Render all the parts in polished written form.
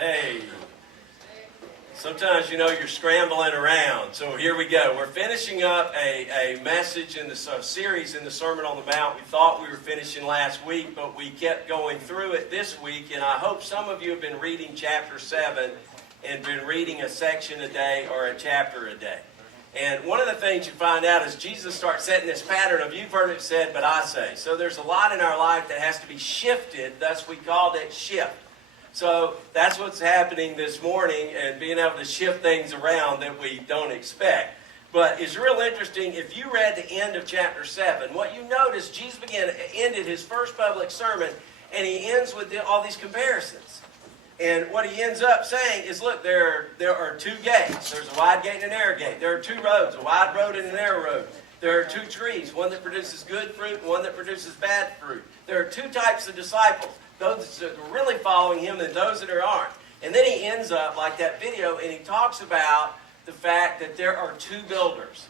Hey, sometimes you're scrambling around. So here we go. We're finishing up a message in the series in the Sermon on the Mount. We thought we were finishing last week, but we kept going through it this week. And I hope some of you have been reading chapter 7 and been reading a section a day or a chapter a day. And one of the things you find out is Jesus starts setting this pattern of you've heard it said, but I say. So there's a lot in our life that has to be shifted. Thus we called it shift. So that's what's happening this morning, and being able to shift things around that we don't expect. But it's real interesting. If you read the end of chapter 7, what you notice, Jesus ended his first public sermon, and he ends with all these comparisons. And what he ends up saying is, look, there are two gates. There's a wide gate and a narrow gate. There are two roads, a wide road and a narrow road. There are two trees, one that produces good fruit and one that produces bad fruit. There are two types of disciples. Those that are really following him and those that aren't. And then he ends up like that video, and he talks about the fact that there are two builders.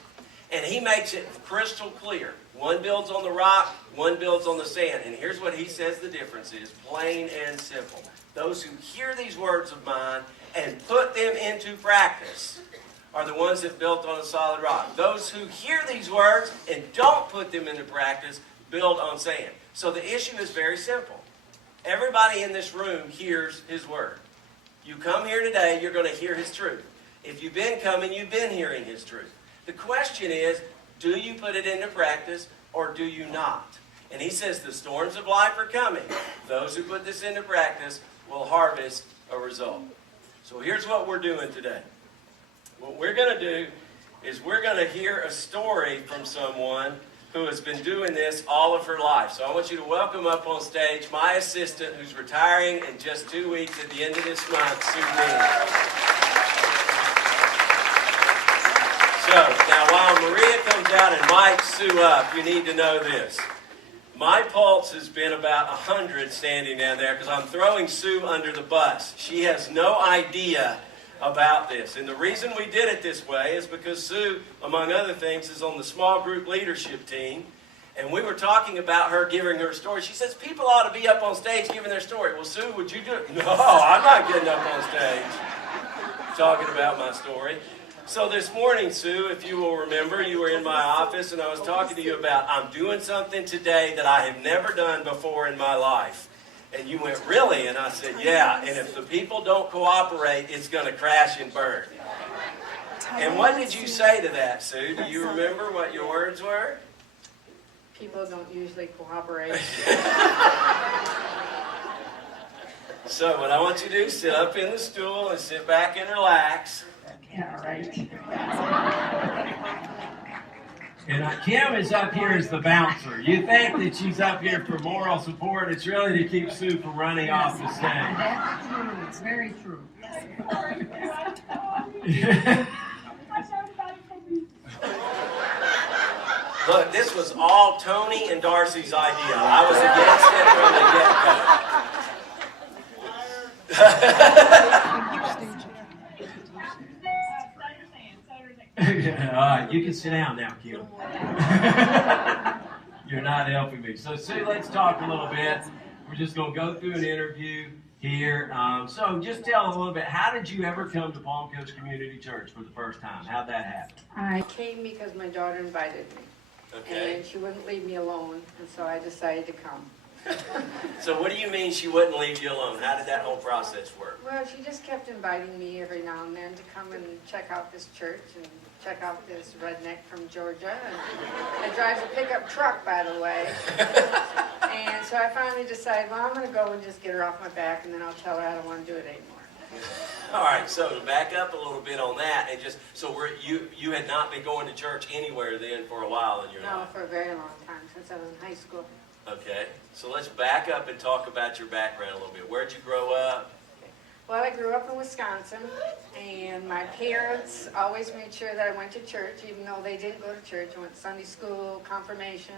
And he makes it crystal clear. One builds on the rock, one builds on the sand. And here's what he says the difference is, plain and simple. Those who hear these words of mine and put them into practice are the ones that built on a solid rock. Those who hear these words and don't put them into practice build on sand. So the issue is very simple. Everybody in this room hears his word. You come here today, you're going to hear his truth. If you've been coming, you've been hearing his truth. The question is, do you put it into practice or do you not? And he says the storms of life are coming. Those who put this into practice will harvest a result. So here's what we're doing today. What we're going to do is we're going to hear a story from someone who has been doing this all of her life. So I want you to welcome up on stage my assistant who's retiring in just 2 weeks at the end of this month, Sue Dean. So now while Maria comes out and mics Sue up, you need to know this. My pulse has been about 100 standing down there because I'm throwing Sue under the bus. She has no idea about this. And the reason we did it this way is because Sue, among other things, is on the small group leadership team. And we were talking about her giving her story. She says, people ought to be up on stage giving their story. Well, Sue, would you do it? No, I'm not getting up on stage talking about my story. So this morning, Sue, if you will remember, you were in my office and I was talking to you about I'm doing something today that I have never done before in my life. And you went, really? And I said, yeah. And if the people don't cooperate, it's going to crash and burn. And what did you say to that, Sue? Do you remember what your words were? People don't usually cooperate. So what I want you to do is sit up in the stool and sit back and relax. Yeah, right. And Kim is up here as the bouncer. You think that she's up here for moral support. It's really to keep Sue from running off the stage. That's true. It's very true. Look, this was all Tony and Darcy's idea. I was against it from the get-go. All right, you can sit down now, Kim. You're not helping me. So, Sue, let's talk a little bit. We're just going to go through an interview here. So, just tell us a little bit. How did you ever come to Palm Coast Community Church for the first time? How'd that happen? I came because my daughter invited me. Okay. And she wouldn't leave me alone, and so I decided to come. So, what do you mean she wouldn't leave you alone? How did that whole process work? Well, she just kept inviting me every now and then to come and check out this church and check out this redneck from Georgia. And it drives a pickup truck, by the way. And so I finally decided, well, I'm going to go and just get her off my back, and then I'll tell her I don't want to do it anymore. All right, so to back up a little bit on that, and just so you had not been going to church anywhere then for a while in your life? No, for a very long time, since I was in high school. Okay, so let's back up and talk about your background a little bit. Where'd you grow up? Well, I grew up in Wisconsin, and my parents always made sure that I went to church, even though they didn't go to church. I went to Sunday school, confirmation,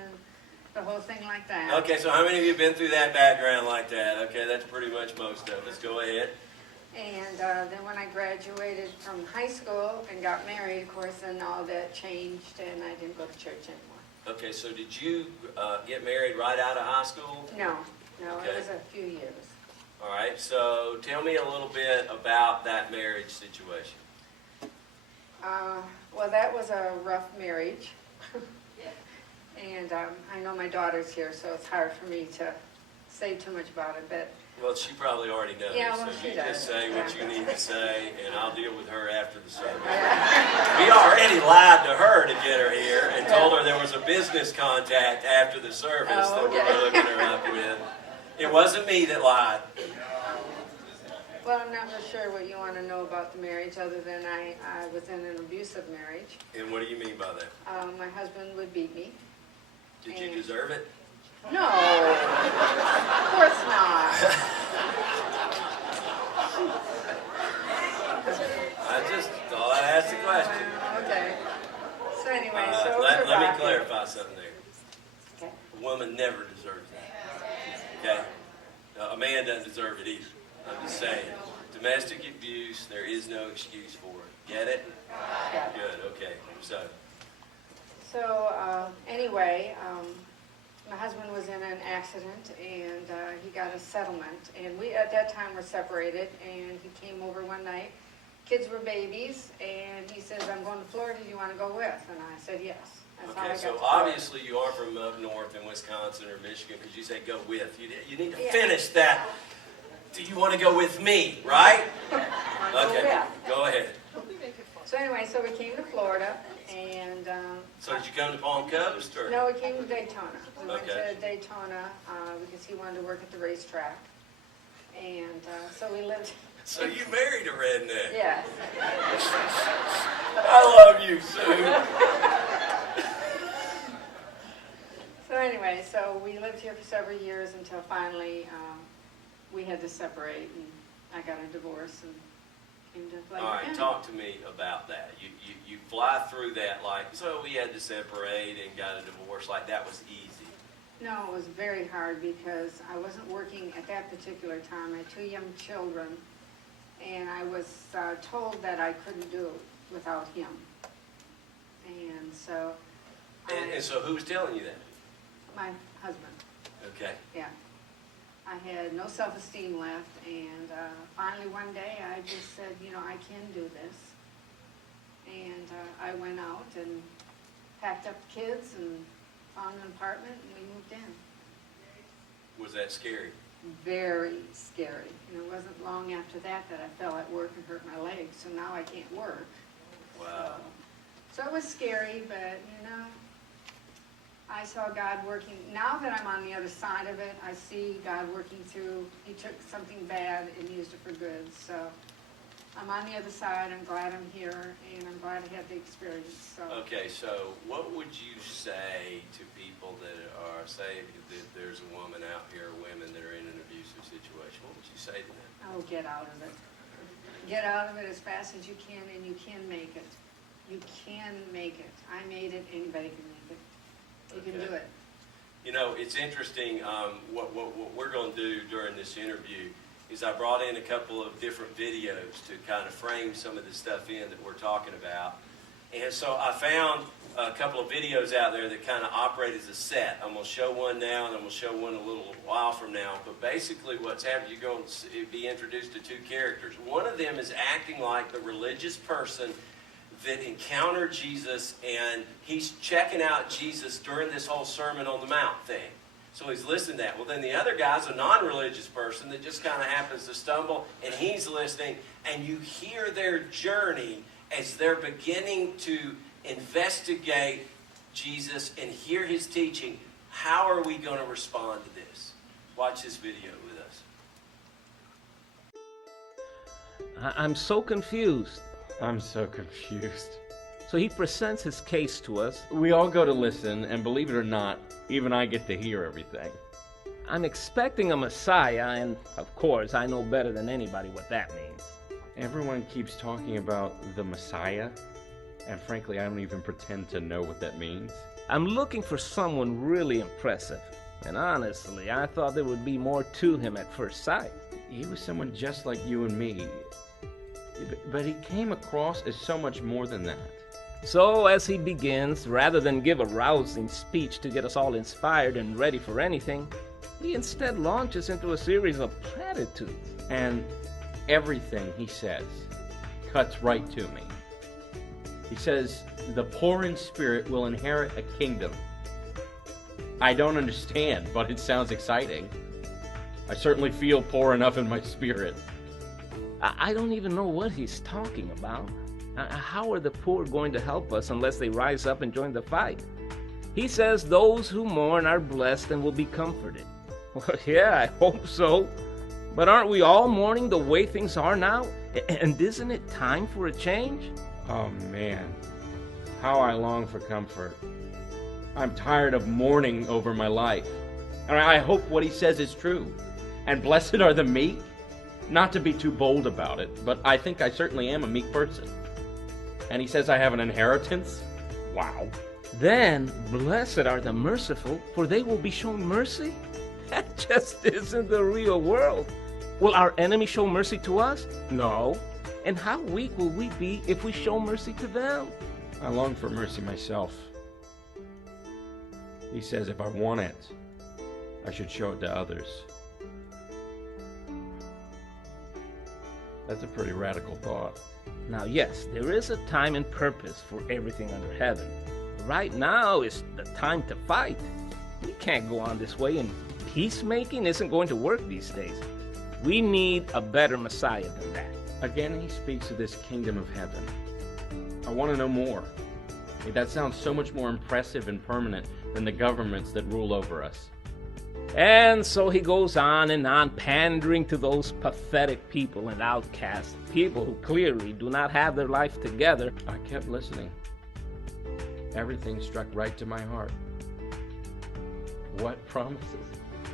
the whole thing like that. Okay, so how many of you have been through that background like that? Okay, that's pretty much most of us. Go ahead. And then when I graduated from high school and got married, of course, then all that changed, and I didn't go to church anymore. Okay, so did you get married right out of high school? No, Okay. it was a few years. All right, so tell me a little bit about that marriage situation. Well, that was a rough marriage. And I know my daughter's here, so it's hard for me to say too much about it, but Well, she probably already knows. Yeah, well, so she you does. just say what you need to say, and I'll deal with her after the service. yeah. We already lied to her to get her here and told her there was a business contact after the service that we were looking her up with. It wasn't me that lied. Well, I'm not real sure what you want to know about the marriage, other than I was in an abusive marriage. And what do you mean by that? My husband would beat me. Did you deserve it? No, of course not. I just thought I'd ask the question. Okay. So anyway, so it was Let a me rocky- clarify something there. Okay. A woman never deserves that. Okay? A man doesn't deserve it either. I'm just saying. Domestic abuse, there is no excuse for it. Get it? Yeah. Good, okay. So anyway, my husband was in an accident, and he got a settlement. And we, at that time, were separated, and he came over one night. Kids were babies, and he says, I'm going to Florida, do you want to go with? And I said, yes. That's how I Okay, got so to Florida. obviously you are from up north in Wisconsin or Michigan because you say go with. You need to finish that. Do you want to go with me, right? Okay, go ahead. So anyway, so we came to Florida, and So did you come to Palm Coast? Or? no, we came to Daytona. We went Okay. to Daytona because he wanted to work at the racetrack. And so we lived... So you married a redneck. Yes. I love you, Sue. So anyway, so we lived here for several years until finally we had to separate, and I got a divorce and came to All right, talk to me about that. You fly through that like, so we had to separate and got a divorce, like that was easy. No, it was very hard because I wasn't working at that particular time. I had 2 young children, and I was told that I couldn't do it without him. And so... And so who was telling you that? My husband, Okay. yeah. I had no self-esteem left, and finally one day I just said, you know, I can do this. And I went out and packed up the kids and found an apartment, and we moved in. Was that scary? Very scary. And it wasn't long after that that I fell at work and hurt my leg, so now I can't work. Wow. So it was scary, but, you know, I saw God working. Now that I'm on the other side of it, I see God working through. He took something bad and used it for good. So I'm on the other side. I'm glad I'm here, and I'm glad I had the experience. So. Okay, so what would you say to people that are, say, that there's a woman out here, women that are in an abusive situation? What would you say to them? Oh, get out of it. Get out of it as fast as you can, and you can make it. You can make it. I made it. Anybody can make it. You can do it. You know, it's interesting. What we're going to do during this interview is I brought in a couple of different videos to kind of frame some of the stuff in that we're talking about. And so I found a couple of videos out there that kind of operate as a set. I'm going to show one now, and I'm going to show one a little while from now. But basically what's happening, you're going to be introduced to 2 characters. One of them is acting like the religious person that encountered Jesus, and he's checking out Jesus during this whole Sermon on the Mount thing. So he's listening to that. Well, then the other guy's a non-religious person that just kind of happens to stumble, and he's listening, and you hear their journey as they're beginning to investigate Jesus and hear his teaching. How are we going to respond to this? Watch this video with us. I'm so confused. I'm so confused. So he presents his case to us. We all go to listen, and believe it or not, even I get to hear everything. I'm expecting a Messiah, and of course, I know better than anybody what that means. Everyone keeps talking about the Messiah, and frankly, I don't even pretend to know what that means. I'm looking for someone really impressive. And honestly, I thought there would be more to him at first sight. He was someone just like you and me. But he came across as so much more than that. So as he begins, rather than give a rousing speech to get us all inspired and ready for anything, He instead launches into a series of platitudes. And everything he says cuts right to me. He says, the poor in spirit will inherit a kingdom. I don't understand, but it sounds exciting. I certainly feel poor enough in my spirit. I don't even know what he's talking about. How are the poor going to help us unless they rise up and join the fight? He says those who mourn are blessed and will be comforted. Well, yeah, I hope so. But aren't we all mourning the way things are now? And isn't it time for a change? Oh man, how I long for comfort. I'm tired of mourning over my life. And I hope what he says is true. And blessed are the meek. Not to be too bold about it, but I think I certainly am a meek person. And he says I have an inheritance? Wow. Then, blessed are the merciful, for they will be shown mercy? That just isn't the real world. Will our enemies show mercy to us? No. And how weak will we be if we show mercy to them? I long for mercy myself. He says if I want it, I should show it to others. That's a pretty radical thought. Now, yes, there is a time and purpose for everything under heaven. Right now is the time to fight. We can't go on this way, and peacemaking isn't going to work these days. We need a better Messiah than that. Again, he speaks of this kingdom of heaven. I want to know more. That sounds so much more impressive and permanent than the governments that rule over us. And so he goes on and on, pandering to those pathetic people and outcasts, people who clearly do not have their life together. I kept listening. Everything struck right to my heart. What promises?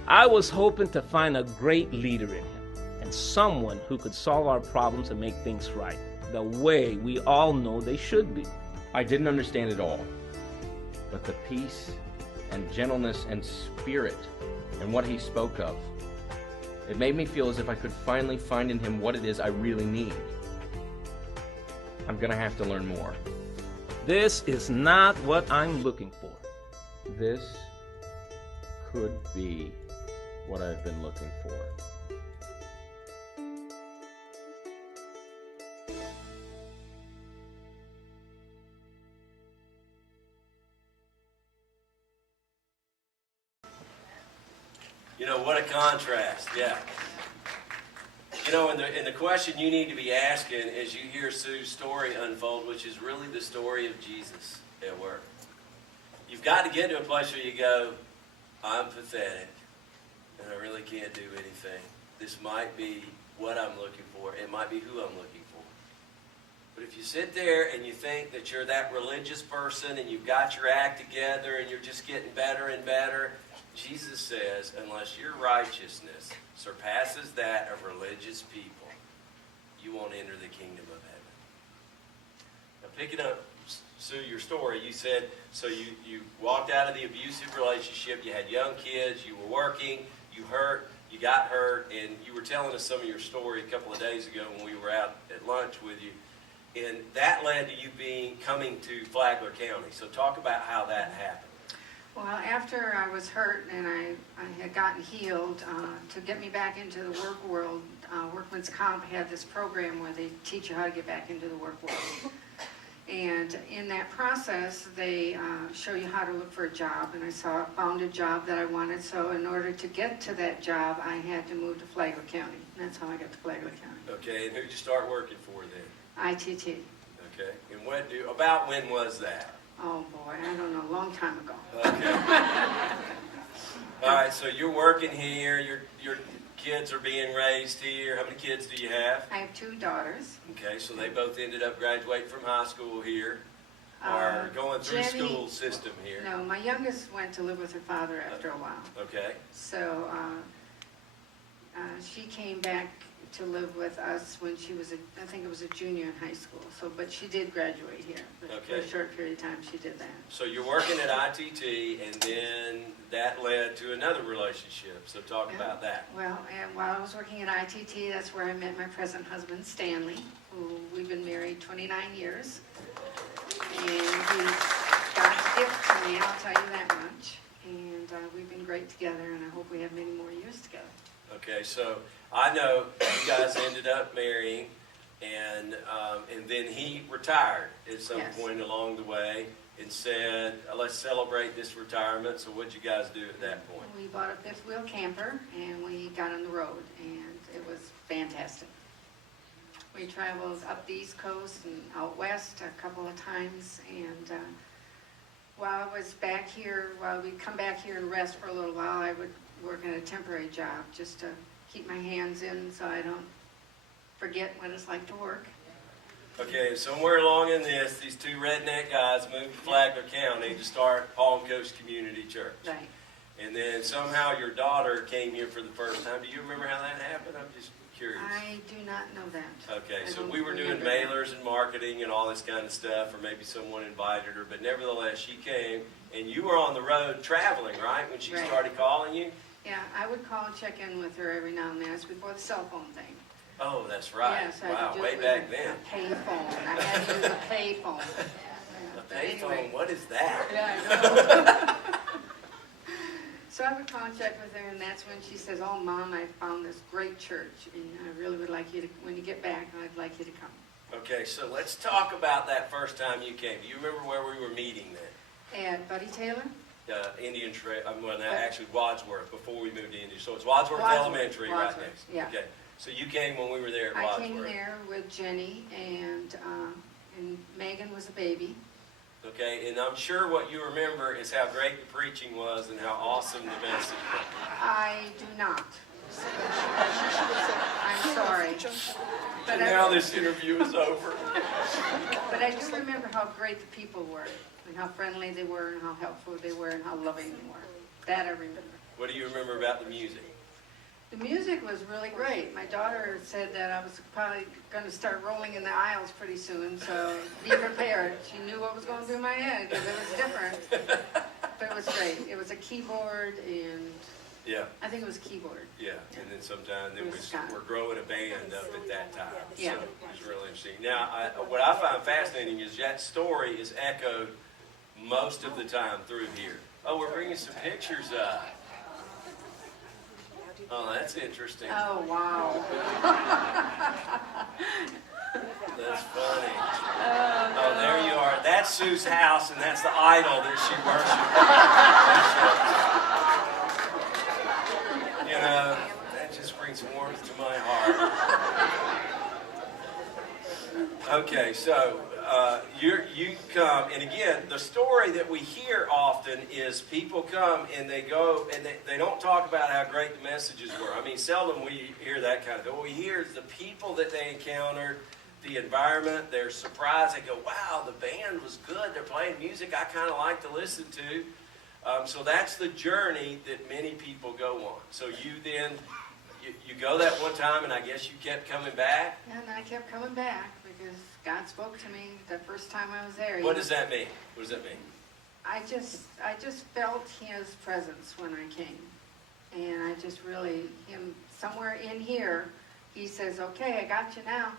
I was hoping to find a great leader in him, and someone who could solve our problems and make things right, the way we all know they should be. I didn't understand it all, but the peace and gentleness and spirit and what he spoke of, it made me feel as if I could finally find in him what it is I really need. I'm gonna have to learn more. This is not what I'm looking for. This could be what I've been looking for. You know, what a contrast, yeah. You know, and the question you need to be asking as you hear Sue's story unfold, which is really the story of Jesus at work. You've got to get to a place where you go, I'm pathetic, and I really can't do anything. This might be what I'm looking for. It might be who I'm looking for. But if you sit there and you think that you're that religious person and you've got your act together and you're just getting better and better, Jesus says, unless your righteousness surpasses that of religious people, you won't enter the kingdom of heaven. Now, picking up, Sue, your story, you said, so you walked out of the abusive relationship, you had young kids, you were working, you got hurt, and you were telling us some of your story a couple of days ago when we were out at lunch with you, and that led to you coming to Flagler County. So talk about how that happened. Well, after I was hurt and I had gotten healed, to get me back into the work world, Workman's Comp had this program where they teach you how to get back into the work world. And in that process, they show you how to look for a job. And I found a job that I wanted. So in order to get to that job, I had to move to Flagler County. And that's how I got to Flagler County. Okay, and who did you start working for then? ITT. Okay, and about when was that? Oh boy, I don't know, a long time ago. Okay. All right, so you're working here, your kids are being raised here. How many kids do you have? I have 2 daughters. Okay, so they both ended up graduating from high school here, or going through Jenny, school system here. No, my youngest went to live with her father after a while. Okay. So she came back to live with us when she was, I think it was a junior in high school. So, but she did graduate here. But Okay. for a short period of time, she did that. So you're working at ITT, and then that led to another relationship. So talk about that. Well, and while I was working at ITT, that's where I met my present husband, Stanley, who we've been married 29 years. And he's God's gift to me, I'll tell you that much. And we've been great together, and I hope we have many more years together. Okay, so I know you guys ended up marrying, and then he retired at some Yes. point along the way and said, let's celebrate this retirement. So what'd you guys do at that point? We bought a fifth wheel camper, and we got on the road, and it was fantastic. We traveled up the East Coast and out west a couple of times, and while I was back here, while we'd come back here and rest for a little while, I would work in a temporary job just to keep my hands in so I don't forget what it's like to work. Okay, somewhere along in this, these two redneck guys moved to Flagler County to start Palm Coast Community Church. Right. And then somehow your daughter came here for the first time. Do you remember how that happened? I'm just curious. I do not know that. Okay, I so don't we were doing remember that. mailers and marketing and all this kind of stuff, or maybe someone invited her, but nevertheless, she came, and you were on the road traveling, right, when she Right. started calling you? Yeah, I would call and check in with her every now and then. It's before the cell phone thing. Oh, that's right. Yes, I Wow, could do way it with back then. a pay phone. I had to use a pay phone. A payphone, what is that? Yeah, I know. So I would contact with her, and that's when she says, "Oh, Mom, I found this great church, and I really would like you to, when you get back, I'd like you to come." Okay, so let's talk about that first time you came. Do you remember where we were meeting then? And Buddy Taylor? Indian Trail, well, now, actually Wadsworth, before we moved to India. So it's Wadsworth Wadsworth, Elementary right Wadsworth, next. yeah. Okay, so you came when we were there at I Wadsworth. came there with Jenny, and Megan was a baby. Okay, and I'm sure what you remember is how great the preaching was and how awesome the message was. I do not. I'm sorry. But Now this interview is over. But I do remember how great the people were, and how friendly they were, and how helpful they were, and how loving they were. That I remember. What do you remember about the music? The music was really great. My daughter said that I was probably going to start rolling in the aisles pretty soon, so be prepared. She knew what was going through my head because it was different. But it was great. It was a keyboard, and Yeah, I think it was a keyboard. yeah, and then sometime It was Scott. we're growing a band up at that time. Yeah. So it was really interesting. Now, what I find fascinating is that story is echoed most of the time through here. Oh, we're bringing some pictures up. Oh, that's interesting. Oh, wow. That's funny. Oh, there you are. That's Sue's house, and that's the idol that she worships. You know, that just brings warmth to my heart. Okay, so you come, and again, the story that we hear often is people come and they go, and they don't talk about how great the messages were. I mean, seldom we hear that kind of thing. What we hear is the people that they encountered, the environment, they're surprised. They go, wow, the band was good. They're playing music I kind of like to listen to. So that's the journey that many people go on. So you then, you go that one time, and I guess you kept coming back? And I kept coming back because God spoke to me the first time I was there. What does that mean? What does that mean? I just felt His presence when I came. And I just really, Him, somewhere in here, He says, okay, I got you now.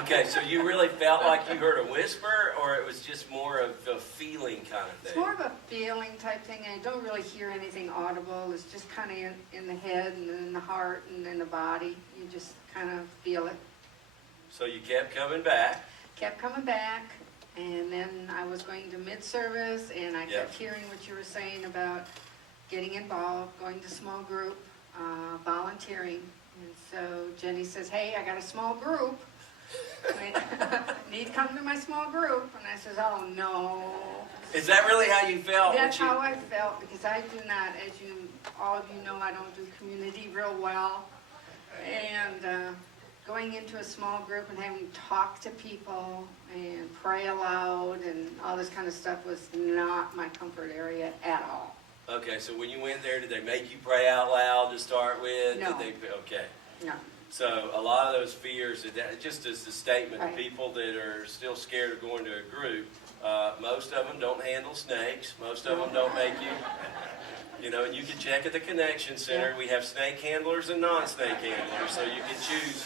Okay, so you really felt like you heard a whisper, or it was just more of a feeling kind of It's thing? more of a feeling type thing, and I don't really hear anything audible. It's just kind of in the head and in the heart and in the body. You just kind of feel it. So you kept coming back. Kept coming back, and then I was going to mid-service, and I Yeah. kept hearing what you were saying about getting involved, going to small group, volunteering. And so Jenny says, hey, I got a small group. Need to come to my small group. And I says, oh, no. Is that really how you felt? That's how I felt, because I do not, as you, all of you know, I don't do community real well. And going into a small group and having to talk to people and pray aloud and all this kind of stuff was not my comfort area at all. Okay, so when you went there, did they make you pray out loud to start with? No. Okay. No. So a lot of those fears, just as a statement, Right. people that are still scared of going to a group, most of them don't handle snakes. Most of them don't make you, and you can check at the Connection Center. Yeah. We have snake handlers and non-snake handlers, so you can choose,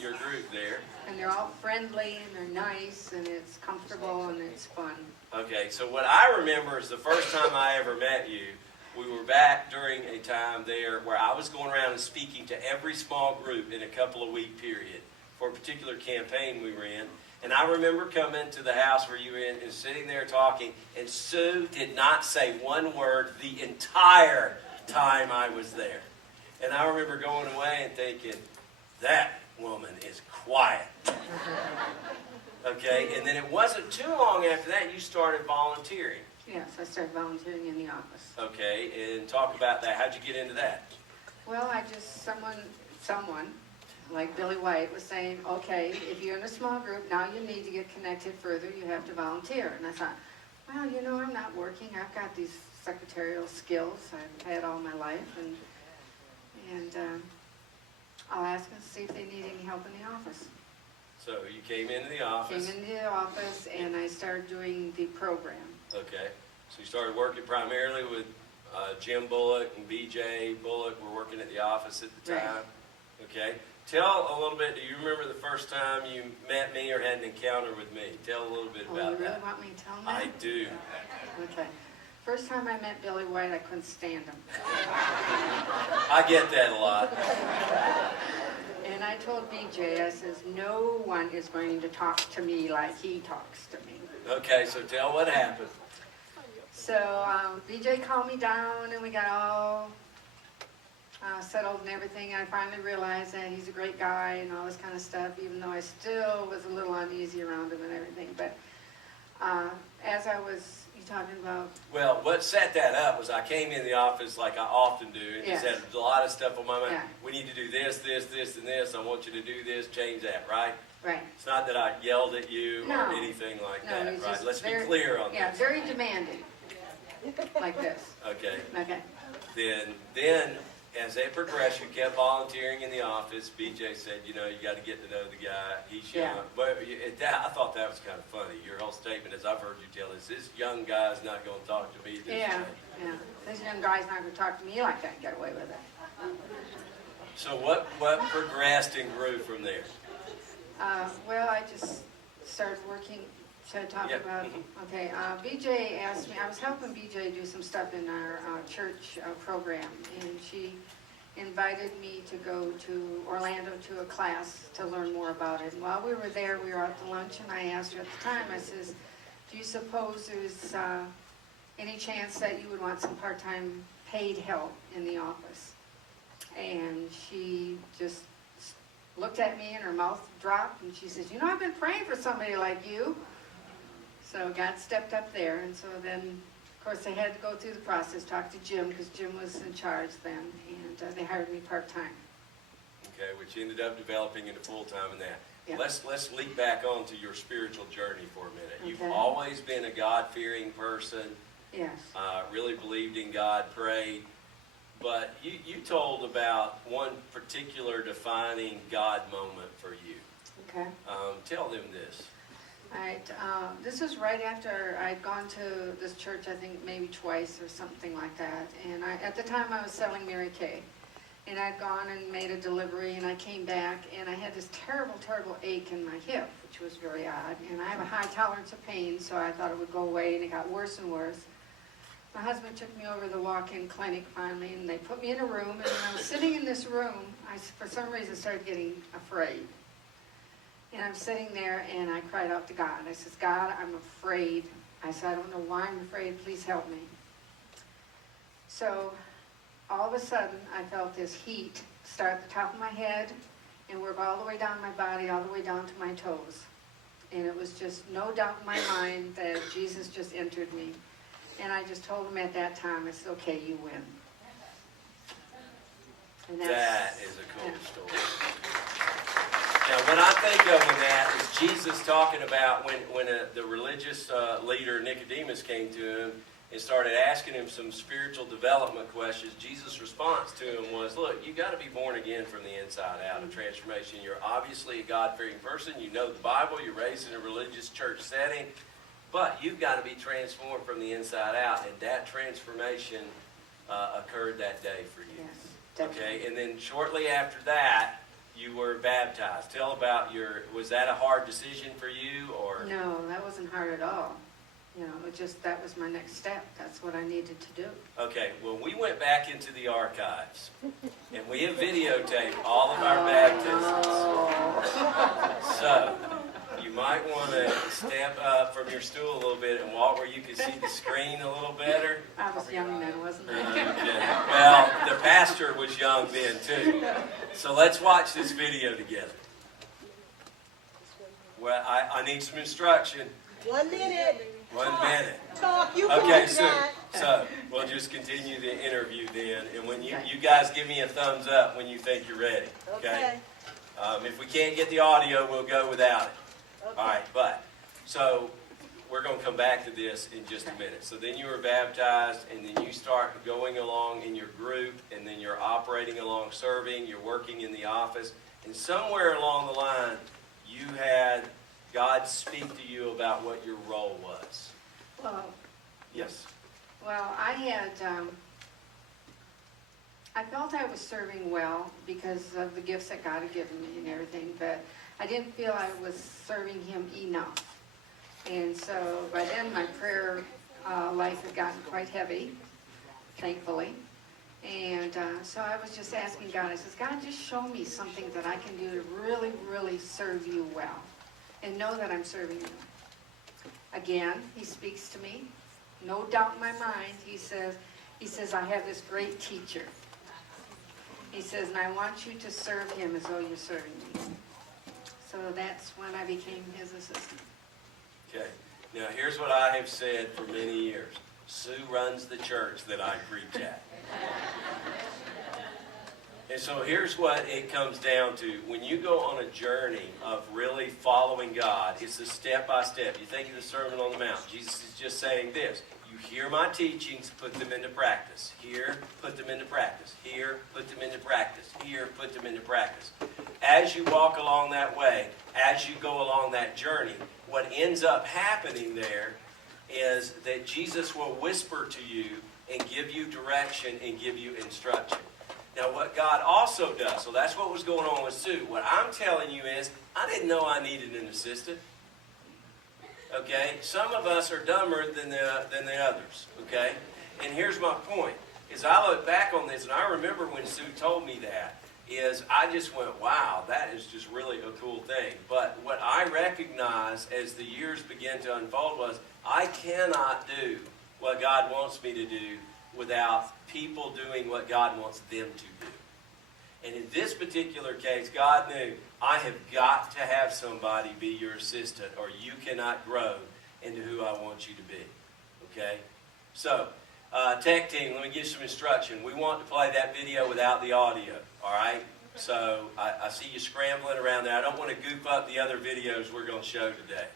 your group there. And they're all friendly and they're nice and it's comfortable and it's fun. Okay, so what I remember is the first time I ever met you, we were back during a time there where I was going around and speaking to every small group in a couple of week period for a particular campaign we were in. And I remember coming to the house where you were in and sitting there talking, and Sue did not say one word the entire time I was there. And I remember going away and thinking, that woman is quiet. Okay, and then it wasn't too long after that you started volunteering. Yes, I started volunteering in the office. Okay, and talk about that. How'd you get into that? Well, someone like Billy White was saying, okay, if you're in a small group, now you need to get connected further, you have to volunteer. And I thought, well, I'm not working. I've got these secretarial skills I've had all my life, and I'll ask them to see if they need any help in the office. So you came into the office. Came into the office, and I started doing the program. Okay, so you started working primarily with Jim Bullock and BJ Bullock were working at the office at the time. Right. Okay, tell a little bit. Do you remember the first time you met me or had an encounter with me? Tell a little bit about you really that. want me to tell them that? I do. Okay. First time I met Billy White, I couldn't stand him. I get that a lot. And I told BJ, I says, no one is going to talk to me like he talks to me. Okay, so tell what happened. So BJ calmed me down, and we got all settled and everything. And I finally realized that he's a great guy and all this kind of stuff, even though I still was a little uneasy around him and everything. But as I was, you talking about? Well, what set that up was I came in the office like I often do, and Yes. just had a lot of stuff on my mind. Yeah. We need to do this, this, this, and this. I want you to do this, change that, right? Right. It's not that I yelled at you No. or anything like No, that, he's right? just Let's very, be clear on yeah, this. very demanding, like this. Okay. Okay. Then, as they progressed, you kept volunteering in the office. BJ said, you got to get to know the guy. He's young. Yeah. But I thought that was kind of funny. Your whole statement, as I've heard you tell us, this young guy's not going to talk to me this Yeah, way. yeah. This young guy's not going to talk to me like that and get away with it. So what progressed and grew from there? Well, I just started working to talk Yep. about, okay, BJ asked me, I was helping BJ do some stuff in our church program, and she invited me to go to Orlando to a class to learn more about it. And while we were there, we were out to lunch, and I asked her at the time, I says, do you suppose there's any chance that you would want some part-time paid help in the office? And she just looked at me and her mouth dropped, and she says, I've been praying for somebody like you. So God stepped up there, and so then, of course, they had to go through the process, talk to Jim, because Jim was in charge then, and they hired me part-time. Okay, which ended up developing into full-time in that. Yeah. Let's leap back onto your spiritual journey for a minute. You've Okay. always been a God-fearing person, Yes. really believed in God, prayed, but you told about one particular defining God moment for you. Okay. Tell them this. All right. This was right after I'd gone to this church, I think maybe twice or something like that. And at the time I was selling Mary Kay. And I'd gone and made a delivery, and I came back, and I had this terrible, terrible ache in my hip, which was very odd. And I have a high tolerance of pain, so I thought it would go away, and it got worse and worse. My husband took me over to the walk-in clinic finally, and they put me in a room. And when I was sitting in this room, for some reason, started getting afraid. And I'm sitting there, and I cried out to God. I says, God, I'm afraid. I said, I don't know why I'm afraid. Please help me. So all of a sudden, I felt this heat start at the top of my head and work all the way down my body, all the way down to my toes. And it was just no doubt in my mind that Jesus just entered me. And I just told him at that time, I said, okay, you win. And That is a cool yeah. story. Now, what I think of in that is Jesus talking about when the religious leader Nicodemus came to him and started asking him some spiritual development questions. Jesus' response to him was, look, you got to be born again from the inside out, a transformation. You're obviously a God-fearing person. You know the Bible. You're raised in a religious church setting. But you've got to be transformed from the inside out. And that transformation occurred that day for you. Yes, definitely. Okay, and then shortly after that, you were baptized. Tell about was that a hard decision for you? Or No, that wasn't hard at all. that was my next step. That's what I needed to do. Okay, well, we went back into the archives, and we have videotaped all of our baptisms. So, you might want to step up from your stool a little bit and walk where you can see the screen a little better. I was young then, wasn't I? Okay. Well, the pastor was young then, too. So let's watch this video together. Well, I need some instruction. 1 minute. 1 minute. Talk. You can Okay, do so, that. so we'll just continue the interview then, and when you guys give me a thumbs up when you think you're ready. Okay. If we can't get the audio, we'll go without it. Okay. All right, but so we're going to come back to this in just a minute. So then you were baptized, and then you start going along in your group, and then you're operating along serving. You're working in the office, and somewhere along the line, you had God speak to you about what your role was. Well, Yes. I had, I felt I was serving well because of the gifts that God had given me and everything, but I didn't feel I was serving Him enough. And so by then my prayer life had gotten quite heavy, thankfully. And so I was just asking God, I says, God, just show me something that I can do to really, really serve you well and know that I'm serving you. Again, He speaks to me. No doubt in my mind, He says, I have this great teacher. He says, and I want you to serve him as though you're serving me. So that's when I became his assistant. Okay. Now, here's what I have said for many years. Sue runs the church that I preach at. And so here's what it comes down to. When you go on a journey of really following God, it's a step-by-step. You think of the Sermon on the Mount. Jesus is just saying this. You hear my teachings, put them into practice. Here, put them into practice. Here, put them into practice. Here, put them into practice. As you walk along that way, as you go along that journey, what ends up happening there is that Jesus will whisper to you and give you direction and give you instruction. Now, what God also does, so that's what was going on with Sue. What I'm telling you is, I didn't know I needed an assistant. Okay? Some of us are dumber than the others. Okay? And here's my point. As I look back on this, and I remember when Sue told me that, is I just went, wow, that is just really a cool thing. But what I recognized as the years began to unfold was, I cannot do what God wants me to do without people doing what God wants them to do. And in this particular case, God knew, I have got to have somebody be your assistant or you cannot grow into who I want you to be. Okay? So, tech team, let me give you some instruction. We want to play that video without the audio. All right? So, I see you scrambling around there. I don't want to goof up the other videos we're going to show today.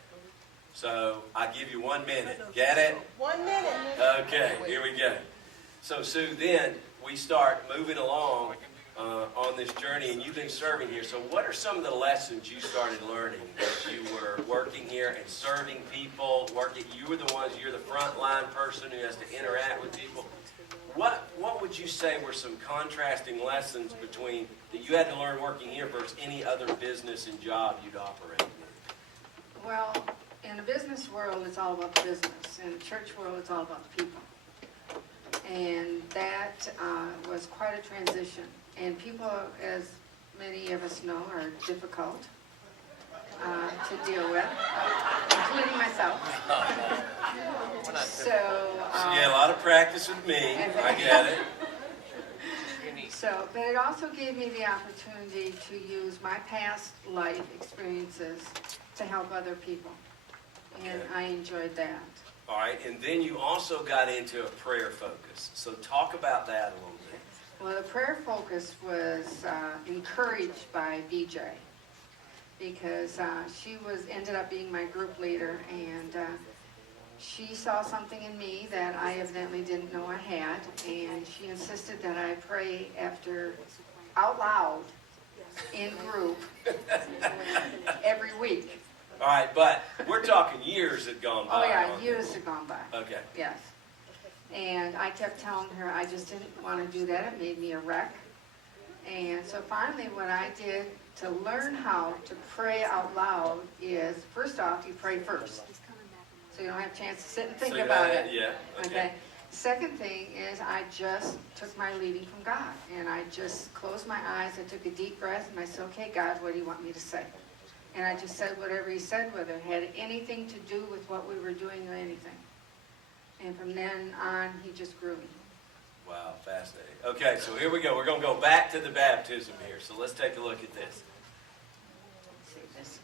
So, I give you 1 minute. Get it? 1 minute. Okay, here we go. So, Sue, then we start moving along on this journey, and you've been serving here. So what are some of the lessons you started learning as you were working here and serving people, you were the frontline person who has to interact with people. What would you say were some contrasting lessons between that you had to learn working here versus any other business and job you'd operate in? Well, in the business world, it's all about the business. In the church world, it's all about the people. And that was quite a transition. And people, as many of us know, are difficult to deal with, including myself. So you had a lot of practice with me. I get it. So, but it also gave me the opportunity to use my past life experiences to help other people. And Okay. I enjoyed that. All right, and then you also got into a prayer focus. So talk about that a little bit. Well, the prayer focus was encouraged by BJ because she ended up being my group leader, and she saw something in me that I evidently didn't know I had, and she insisted that I pray out loud in group every week. All right, but we're talking years had gone by. Oh yeah, on years this. had gone by. Okay. Yes. And I kept telling her I just didn't want to do that. It made me a wreck. And so finally what I did to learn how to pray out loud is, first off, you pray first. so you don't have a chance to sit and think So you about don't- it. yeah, okay. Second thing is I just took my leading from God, and I just closed my eyes. I took a deep breath, and I said, okay, God, what do you want me to say? And I just said whatever he said, whether it had anything to do with what we were doing or anything. And from then on, he just grew me. Wow, fascinating. Okay, so here we go. We're going to go back to the baptism here. So let's take a look at this. Let's see this.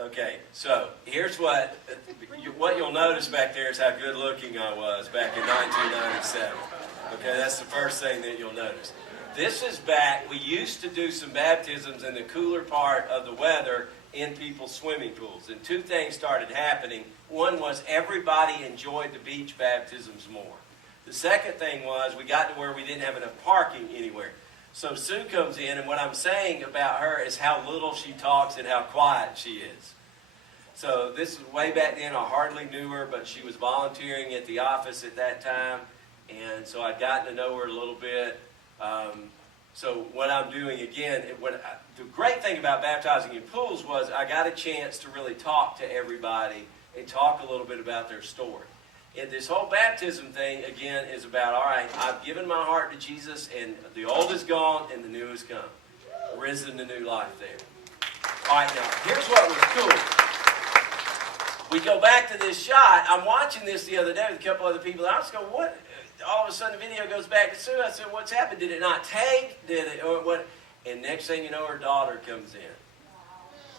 Okay, so here's what you'll notice back there is how good looking I was back in 1997. Okay, that's the first thing that you'll notice. This is back, we used to do some baptisms in the cooler part of the weather in people's swimming pools. And two things started happening. One was everybody enjoyed the beach baptisms more. The second thing was we got to where we didn't have enough parking anywhere. So Sue comes in, and what I'm saying about her is how little she talks and how quiet she is. So this is way back then. I hardly knew her, but she was volunteering at the office at that time. And so I'd gotten to know her a little bit. So what I'm doing again, the great thing about baptizing in pools was I got a chance to really talk to everybody and talk a little bit about their story. And this whole baptism thing, again, is about, all right, I've given my heart to Jesus, and the old is gone, and the new has come. Risen to new life there. All right, now, here's what was cool. We go back to this shot. I'm watching this the other day with a couple other people, and I just go, what? All of a sudden, the video goes back to Sue. I said, what's happened? Did it not take? Did it? Or what? And next thing you know, her daughter comes in.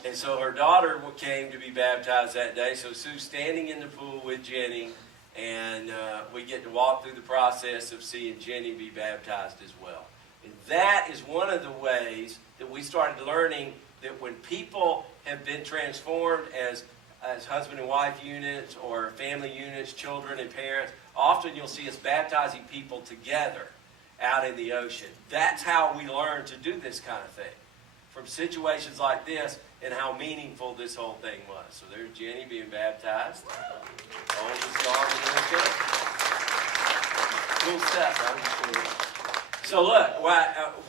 And so her daughter came to be baptized that day. So Sue's standing in the pool with Jenny, and we get to walk through the process of seeing Jenny be baptized as well. And that is one of the ways that we started learning that when people have been transformed as husband and wife units or family units, children and parents, often you'll see us baptizing people together out in the ocean. That's how we learn to do this kind of thing. From situations like this and how meaningful this whole thing was. So there's Jenny being baptized. Oldest daughter in the kid. Cool stuff, I'm sure. So look,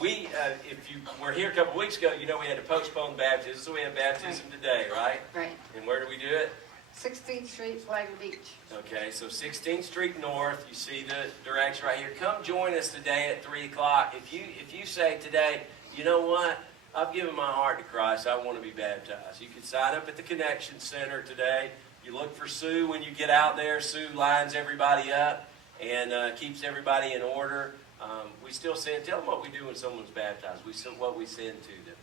if you were here a couple weeks ago, you know we had to postpone baptism, so we have baptism today, right? Right. And where do we do it? 16th Street, Flagler Beach. Okay, so 16th Street North, you see the direction right here. Come join us today at 3 o'clock. If you say today, you know what, I've given my heart to Christ, I want to be baptized. You can sign up at the Connection Center today. You look for Sue when you get out there. Sue lines everybody up and keeps everybody in order. We still tell them what we do when someone's baptized. What we send to them.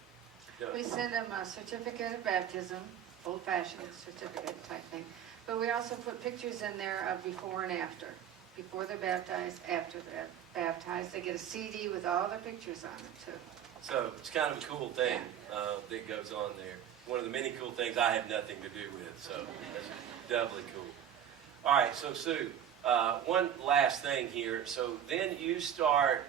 Go. We send them a certificate of baptism, old-fashioned certificate type thing. But we also put pictures in there of before and after. Before they're baptized, after they're baptized. They get a CD with all their pictures on it, too. So it's kind of a cool thing that goes on there. One of the many cool things I have nothing to do with, so that's doubly cool. All right, so Sue, one last thing here. So then you start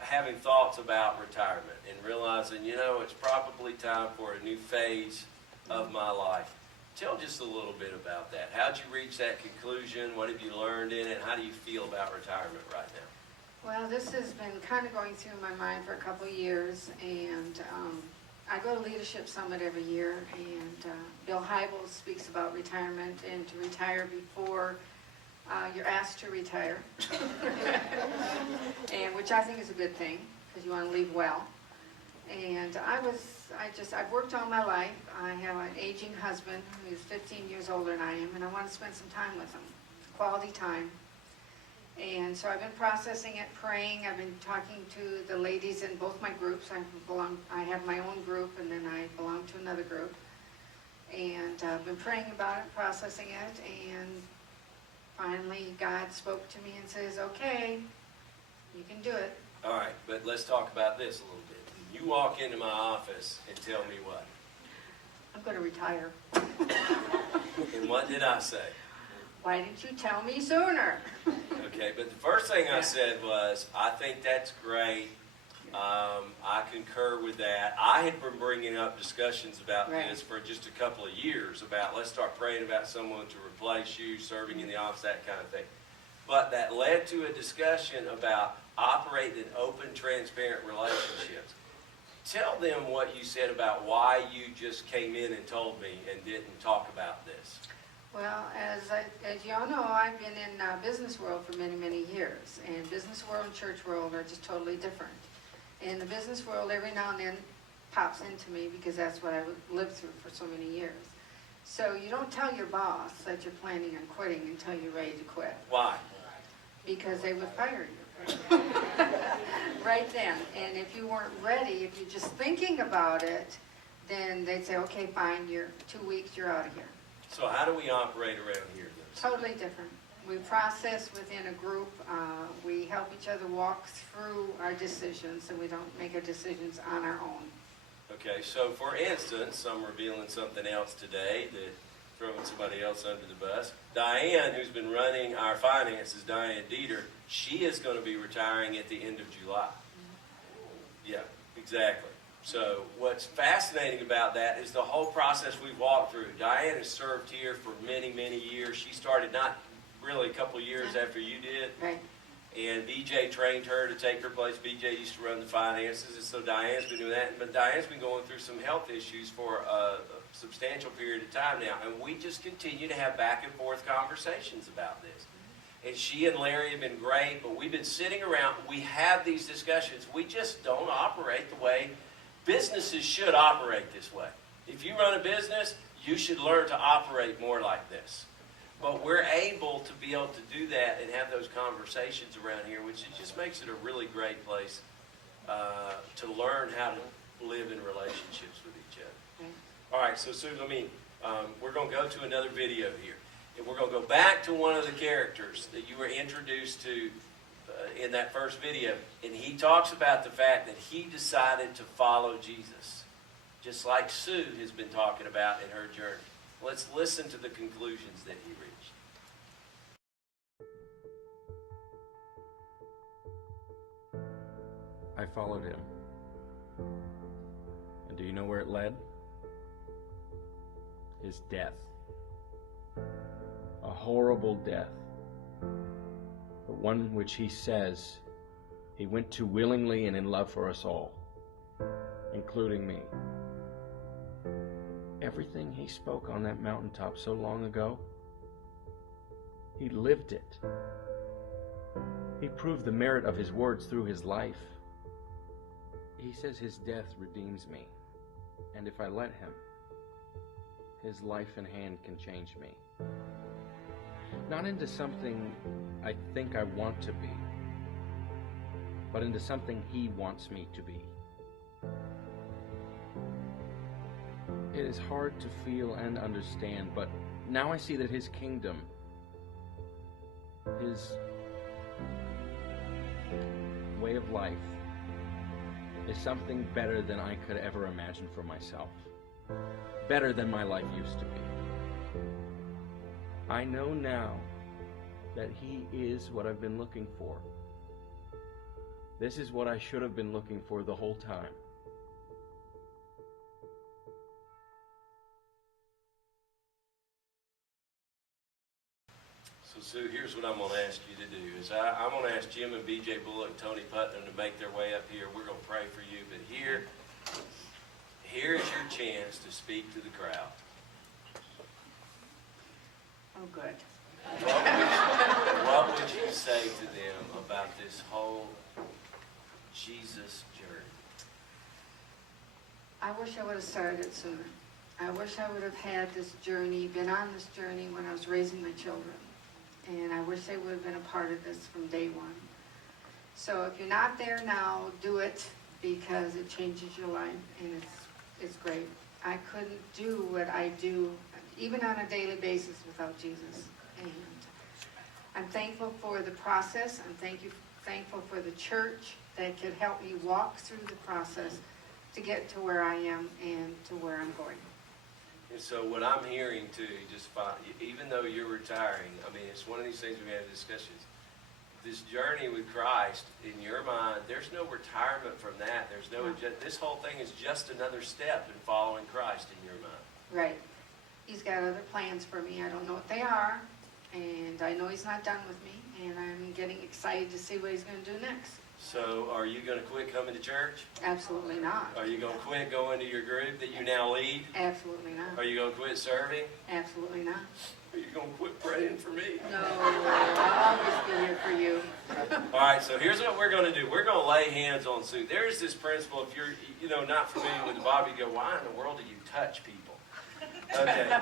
having thoughts about retirement and realizing, it's probably time for a new phase of my life. Tell just a little bit about that. How'd you reach that conclusion? What have you learned in it? How do you feel about retirement right now? Well, this has been kind of going through my mind for a couple of years, and I go to Leadership Summit every year, and Bill Hybels speaks about retirement and to retire before you're asked to retire, and which I think is a good thing because you want to leave well. And I've worked all my life. I have an aging husband who's 15 years older than I am, and I want to spend some time with him, quality time. And so I've been processing it, praying. I've been talking to the ladies in both my groups. I have my own group, and then I belong to another group. And I've been praying about it, processing it, and finally God spoke to me and says, okay, you can do it. All right, but let's talk about this a little bit. You walk into my office and tell me what? I'm going to retire. And what did I say? Why didn't you tell me sooner? Okay, but the first thing I said was, I think that's great. I concur with that. I had been bringing up discussions about this for just a couple of years about let's start praying about someone to replace you, serving in the office, that kind of thing. But that led to a discussion about operating in open, transparent relationships. Tell them what you said about why you just came in and told me and didn't talk about this. Well, as y'all know, I've been in business world for many, many years, and business world and church world are just totally different. In the business world, every now and then pops into me because that's what I lived through for so many years. So you don't tell your boss that you're planning on quitting until you're ready to quit, Why? because they would fire you right then. And if you weren't ready, if you're just thinking about it, then they'd say, okay, fine, you're 2 weeks, you're out of here. So how do we operate around here then? Totally different. We process within a group. We help each other walk through our decisions, and we don't make our decisions on our own. Okay, so for instance, I'm revealing something else today that throwing somebody else under the bus. Diane, who's been running our finances, Diane Dieter, she is going to be retiring at the end of July. Yeah, exactly. So what's fascinating about that is the whole process we've walked through. Diane has served here for many, many years. She started not really a couple of years after you did. Right. And BJ trained her to take her place. BJ used to run the finances, and so Diane's been doing that. But Diane's been going through some health issues for a substantial period of time now, and we just continue to have back and forth conversations about this. And she and Larry have been great, but we've been sitting around. We have these discussions. We just don't operate the way businesses should operate this way. If you run a business, you should learn to operate more like this. But we're able to be able to do that and have those conversations around here, which it just makes it a really great place to learn how to live in relationships with each other. All right, so Sue, we're going to go to another video here. And we're going to go back to one of the characters that you were introduced to in that first video. And he talks about the fact that he decided to follow Jesus, just like Sue has been talking about in her journey. Let's listen to the conclusions that he reached. I followed him. And do you know where it led? His death. A horrible death. But one which he says he went to willingly and in love for us all, including me. Everything he spoke on that mountaintop so long ago, he lived it. He proved the merit of his words through his life. He says his death redeems me, and if I let him, his life and hand can change me. Not into something I think I want to be, but into something he wants me to be. It is hard to feel and understand, but now I see that his kingdom, his way of life, is something better than I could ever imagine for myself. Better than my life used to be. I know now that he is what I've been looking for. This is what I should have been looking for the whole time. So, Sue, here's what I'm going to ask you to do. I'm going to ask Jim and B.J. Bullock and Tony Putnam to make their way up here. We're going to pray for you. But here's your chance to speak to the crowd. Oh, good. What would you say to them about this whole Jesus journey? I wish I would have started it sooner. I wish I would have had this journey, been on this journey when I was raising my children. And I wish they would have been a part of this from day one. So if you're not there now, do it, because it changes your life, and it's great. I couldn't do what I do, even on a daily basis, without Jesus. And I'm thankful for the process. I'm thankful for the church that could help me walk through the process to get to where I am and to where I'm going. And so what I'm hearing too, even though you're retiring, it's one of these things we have discussions. This journey with Christ, in your mind, there's no retirement from that. This whole thing is just another step in following Christ in your mind. Right. He's got other plans for me. I don't know what they are, and I know he's not done with me, and I'm getting excited to see what he's going to do next. So are you going to quit coming to church? Absolutely not. Are you going to quit going to your group that you now lead? Absolutely not. Are you going to quit serving? Absolutely not. Are you going to quit praying for me? No, I'll always be here for you. All right, so here's what we're going to do. We're going to lay hands on Sue. There's this principle, if you're not familiar with the Bible, you go, why in the world do you touch people? Okay,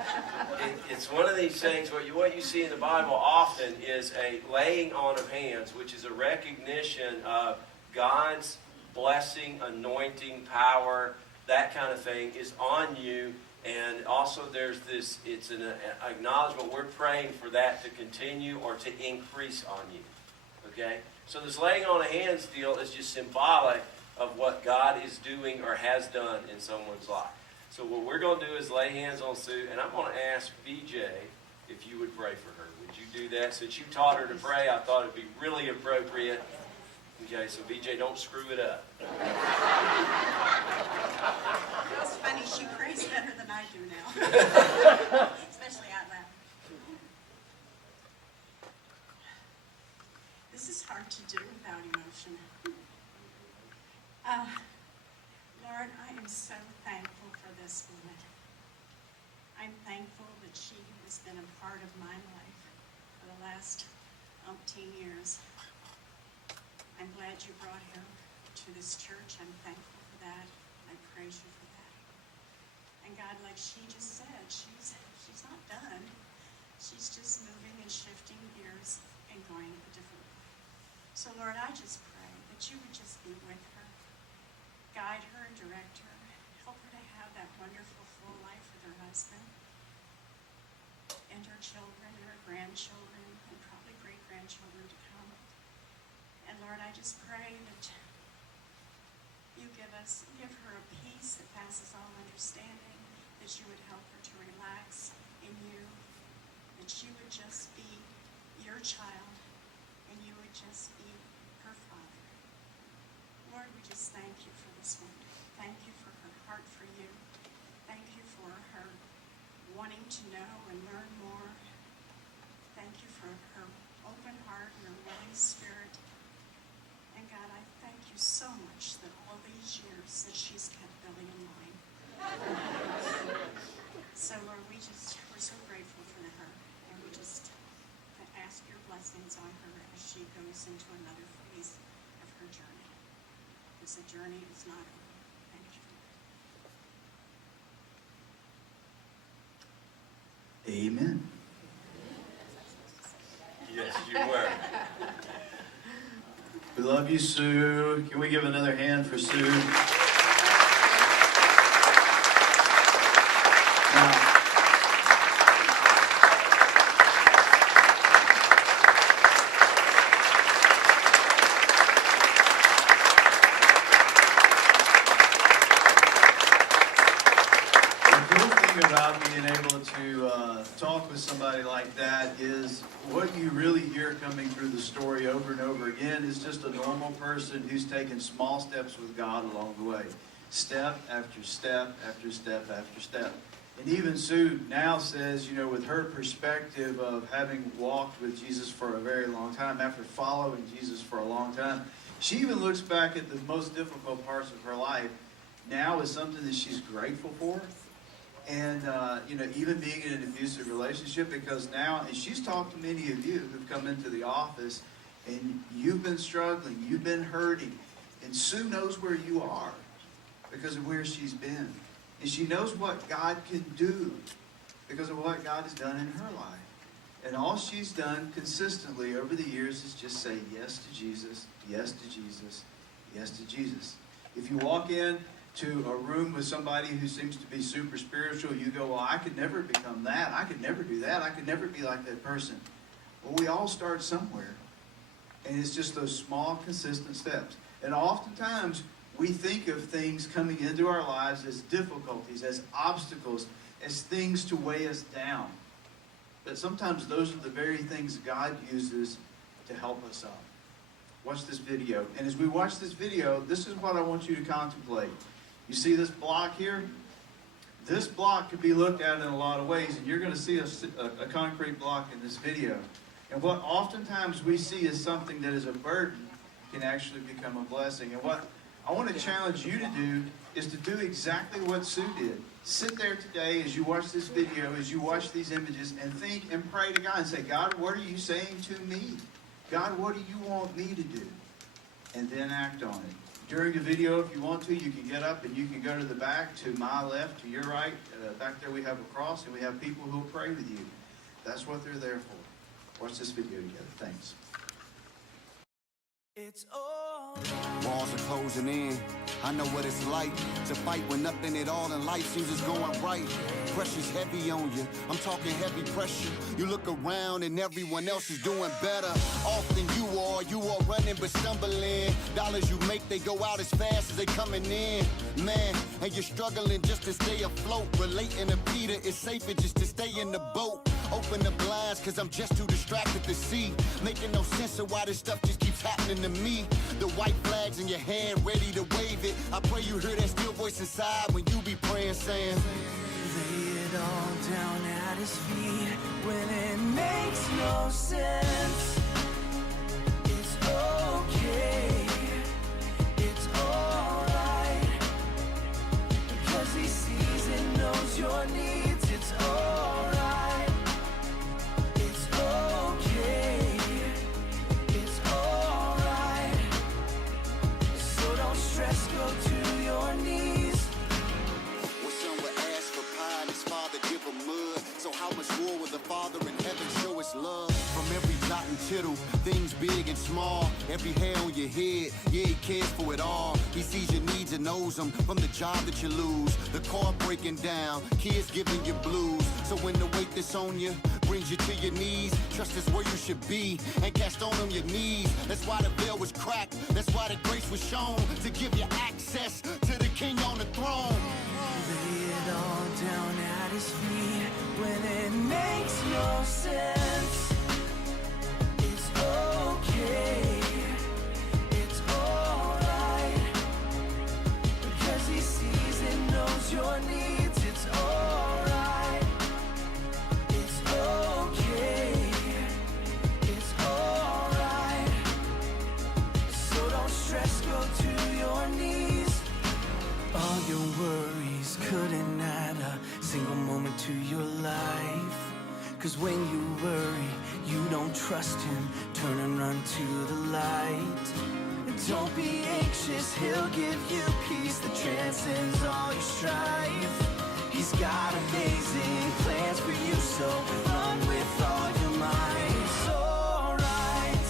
it's one of these things, what you see in the Bible often is a laying on of hands, which is a recognition of God's blessing, anointing, power, that kind of thing is on you. And also there's this, it's an acknowledgement, we're praying for that to continue or to increase on you. Okay? So this laying on of hands deal is just symbolic of what God is doing or has done in someone's life. So what we're going to do is lay hands on Sue, and I'm going to ask BJ if you would pray for her. Would you do that? Since you taught her to pray, I thought it would be really appropriate. Okay, so BJ, don't screw it up. That's funny. She prays better than I do now. Especially out loud. This is hard to do without emotion. Lord, I am so thankful for this woman. I'm thankful that she has been a part of my life for the last umpteen years. I'm glad you brought her to this church. I'm thankful for that. I praise you for that. And God, like she just said, she's not done. She's just moving and shifting gears and going a different way. So Lord, I just pray that you would just be with her. Guide her and direct her. Help her to have that wonderful full life with her husband and her children and her grandchildren and probably great-grandchildren to come. And Lord, I just pray that you give her a peace that passes all understanding, that you would help her to relax in you, that she would just be your child and you would just be her father. Lord, we just thank you for this woman. Thank you for her heart for you. Thank you for her wanting to know and learn more. Thank you for her open heart and her willing spirit. And God, I thank you so much that all these years that she's kept Billy in line. So Lord, we're so grateful for her. And we just ask your blessings on her as she goes into another phase of her journey. Because the journey is not over. Thank you. Amen. Yes, you were. We love you, Sue. Can we give another hand for Sue? Now, the cool thing about being able to talk with somebody like that is what you really hear coming through the story over and over again is just a normal person who's taken small steps with God along the way. Step after step after step after step. And even Sue now says, with her perspective of having walked with Jesus for a very long time, after following Jesus for a long time, she even looks back at the most difficult parts of her life now as something that she's grateful for. And, even being in an abusive relationship, because now, and she's talked to many of you who've come into the office, and you've been struggling, you've been hurting, and Sue knows where you are because of where she's been. And she knows what God can do because of what God has done in her life. And all she's done consistently over the years is just say yes to Jesus, yes to Jesus, yes to Jesus. If you walk in to a room with somebody who seems to be super spiritual, you go, well, I could never become that. I could never do that. I could never be like that person. Well, we all start somewhere. And it's just those small, consistent steps. And oftentimes, we think of things coming into our lives as difficulties, as obstacles, as things to weigh us down. But sometimes those are the very things God uses to help us up. Watch this video. And as we watch this video, this is what I want you to contemplate. You see this block here? This block could be looked at in a lot of ways, and you're going to see a concrete block in this video. And what oftentimes we see as something that is a burden can actually become a blessing. And what I want to challenge you to do is to do exactly what Sue did. Sit there today as you watch this video, as you watch these images, and think and pray to God and say, God, what are you saying to me? God, what do you want me to do? And then act on it. During the video, if you want to, you can get up and you can go to the back, to my left, to your right. Back there we have a cross, and we have people who will pray with you. That's what they're there for. Watch this video together. Thanks. It's all right. Walls are closing in. I know what it's like to fight when nothing at all in life seems is going right. Pressure's heavy on you. I'm talking heavy pressure. You look around and everyone else is doing better. Often you are running but stumbling. Dollars you make, they go out as fast as they coming in. Man, and you're struggling just to stay afloat. Relating to Peter, it's safer just to stay in the boat. Open the blinds, cause I'm just too distracted to see. Making no sense of why this stuff just keeps happening to me. The white flag's in your hand, ready to wave it. I pray you hear that still voice inside when you be praying, saying, lay it all down at his feet when it makes no sense. It's okay, it's alright, because he sees and knows your needs. It's alright, it's okay, it's alright, so don't stress, go to your knees. When someone asks for pie and his father give him mud, so how much more will the Father in heaven show his love? From every jot and tittle, things big and small, every hair on your head, yeah, he cares for it all. He sees your needs and knows them, from the job that you lose, the car breaking down, kids giving you blues. So when the weight that's on you brings you to your knees, trust is where you should be, and cast on them your knees. That's why the veil was cracked, that's why the grace was shown, to give you access to the King on the throne. Lay it all down at his feet when it makes no sense. It's okay, it's alright, because he sees and knows your needs. It's alright, it's okay, it's alright, so don't stress, go to your knees. All your worries couldn't add a single moment to your life. Cause when you worry, you don't trust him, turn and run to the light. And don't be anxious, he'll give you peace that transcends all your strife. He's got amazing plans for you, so run with all your might. It's alright,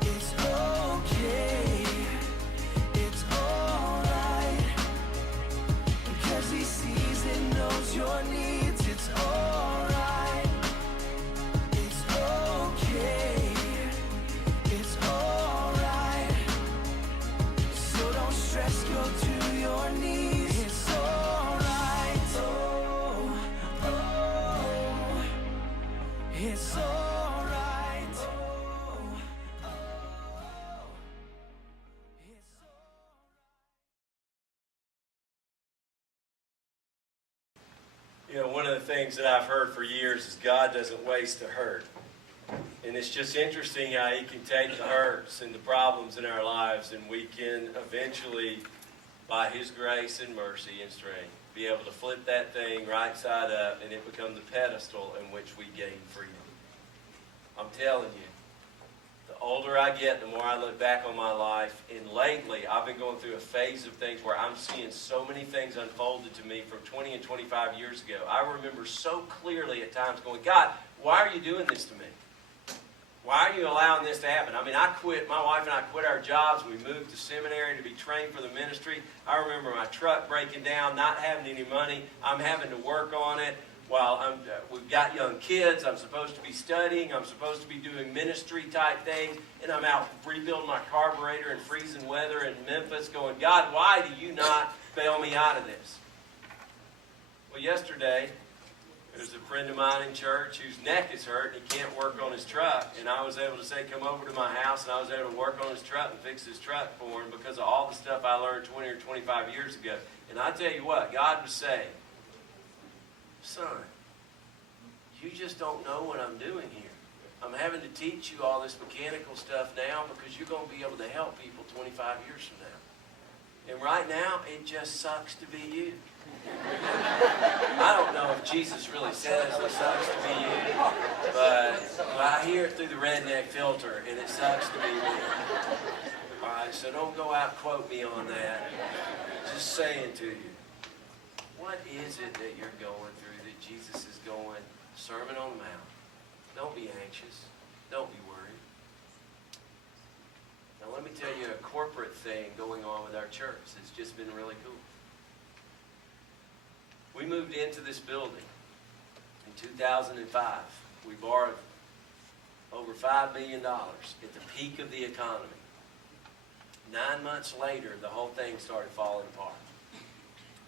it's okay, it's alright, because he sees and knows your needs. It's alright, it's okay, it's alright, so don't stress, go to your knees. It's alright, oh, oh, it's alright, oh, oh, it's alright. You know, one of the things that I've heard for years is God doesn't waste a hurt. And it's just interesting how he can take the hurts and the problems in our lives, and we can eventually, by his grace and mercy and strength, be able to flip that thing right side up, and it become the pedestal in which we gain freedom. I'm telling you, the older I get, the more I look back on my life. And lately, I've been going through a phase of things where I'm seeing so many things unfolded to me from 20 and 25 years ago. I remember so clearly at times going, God, why are you doing this to me? Why are you allowing this to happen? I mean, my wife and I quit our jobs. We moved to seminary to be trained for the ministry. I remember my truck breaking down, not having any money. I'm having to work on it while we've got young kids. I'm supposed to be studying. I'm supposed to be doing ministry type things. And I'm out rebuilding my carburetor in freezing weather in Memphis going, God, why do you not bail me out of this? Well, yesterday, there's a friend of mine in church whose neck is hurt and he can't work on his truck. And I was able to say, come over to my house, and I was able to work on his truck and fix his truck for him because of all the stuff I learned 20 or 25 years ago. And I tell you what, God was saying, son, you just don't know what I'm doing here. I'm having to teach you all this mechanical stuff now because you're going to be able to help people 25 years from now. And right now, it just sucks to be you. I don't know if Jesus really says it sucks to be you, but I hear it through the redneck filter, and it sucks to be me. All right, so don't go out and quote me on that. Just saying to you, what is it that you're going through that Jesus is going, Sermon on the Mount? Don't be anxious. Don't be worried. Now let me tell you a corporate thing going on with our church that's just been really cool. We moved into this building in 2005. We borrowed over $5 million at the peak of the economy. 9 months later, the whole thing started falling apart.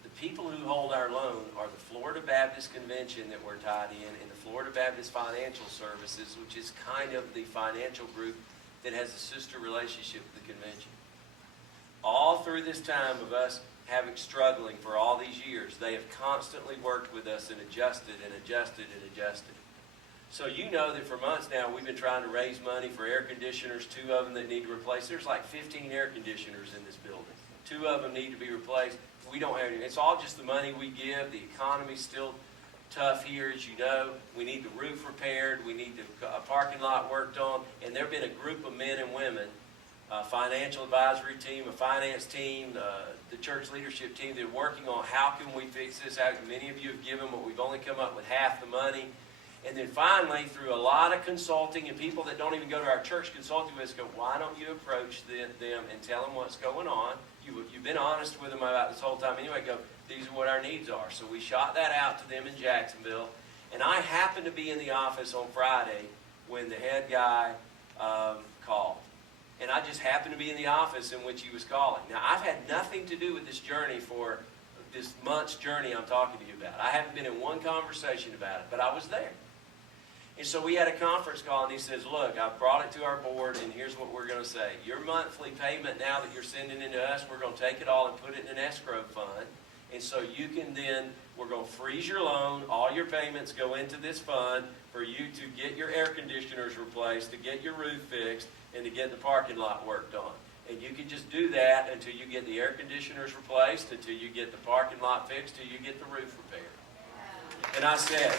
The people who hold our loan are the Florida Baptist Convention that we're tied in and the Florida Baptist Financial Services, which is kind of the financial group that has a sister relationship with the convention. All through this time of us struggling for all these years, they have constantly worked with us and adjusted and adjusted and adjusted. So you know that for months now we've been trying to raise money for air conditioners, 2 of them that need to replace. There's like 15 air conditioners in this building. 2 of them need to be replaced. We don't have any. It's all just the money we give. The economy's still tough here, as you know. We need the roof repaired. We need the parking lot worked on. And there have been a group of men and women, a financial advisory team, a finance team, the church leadership team, that are working on how can we fix this. How many of you have given, but we've only come up with half the money. And then finally, through a lot of consulting, and people that don't even go to our church consulting with us go, why don't you approach them and tell them what's going on? You've been honest with them about this whole time. Anyway, go, these are what our needs are. So we shot that out to them in Jacksonville. And I happened to be in the office on Friday when the head guy called. And I just happened to be in the office in which he was calling. Now, I've had nothing to do with this journey for this month's journey I'm talking to you about. I haven't been in one conversation about it, but I was there. And so we had a conference call, and he says, look, I've brought it to our board, and here's what we're going to say. Your monthly payment now that you're sending into us, we're going to take it all and put it in an escrow fund. And so you can then, we're going to freeze your loan. All your payments go into this fund for you to get your air conditioners replaced, to get your roof fixed, and to get the parking lot worked on. And you can just do that until you get the air conditioners replaced, until you get the parking lot fixed, until you get the roof repaired. And I said,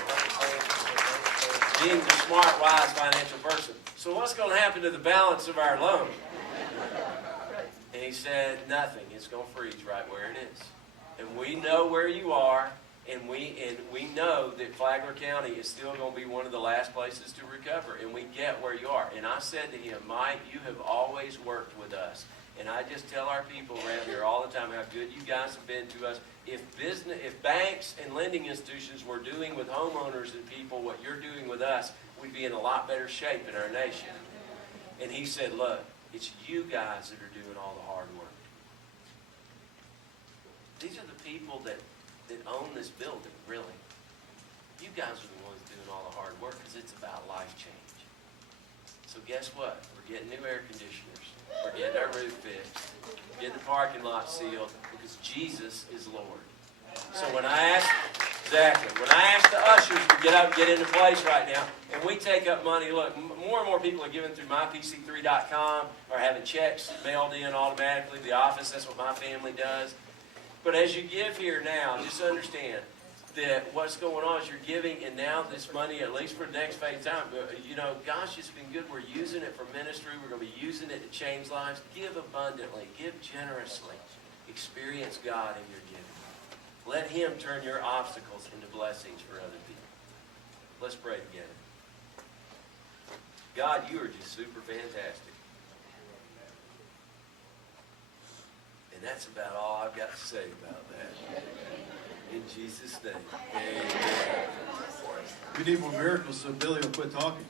being the smart, wise financial person, so what's going to happen to the balance of our loan? And he said, nothing. It's going to freeze right where it is. And we know where you are, and we know that Flagler County is still going to be one of the last places to recover, and we get where you are. And I said to him, Mike, you have always worked with us. And I just tell our people around here all the time how good you guys have been to us. If banks and lending institutions were doing with homeowners and people what you're doing with us, we'd be in a lot better shape in our nation. And he said, look, it's you guys that are doing all the hard work. These are the people that own this building, really. You guys are the ones doing all the hard work because it's about life change. So guess what? We're getting new air conditioners. We're getting our roof fixed. We're getting the parking lot sealed because Jesus is Lord. So when I ask the ushers to get up and get into place right now, and we take up money, look, more and more people are giving through mypc3.com or having checks mailed in automatically to the office. That's what my family does. But as you give here now, just understand that what's going on is you're giving, and now this money, at least for the next phase of time, you know, gosh, it's been good. We're using it for ministry. We're going to be using it to change lives. Give abundantly. Give generously. Experience God in your giving. Let Him turn your obstacles into blessings for other people. Let's pray together. God, you are just super fantastic. And that's about all I've got to say about that. In Jesus' name, amen. We need more miracles so Billy will quit talking.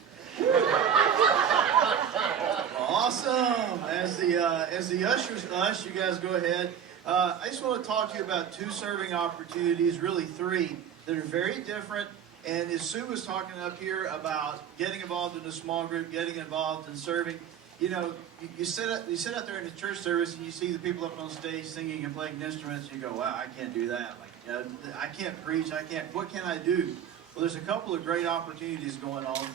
Awesome. As the ushers ush, you guys go ahead. I just want to talk to you about 2 serving opportunities, really 3, that are very different. And as Sue was talking up here about getting involved in a small group, getting involved in serving, you know, you sit out there in the church service and you see the people up on stage singing and playing instruments, and you go, wow, I can't do that. I can't preach. What can I do? Well, there's a couple of great opportunities going on.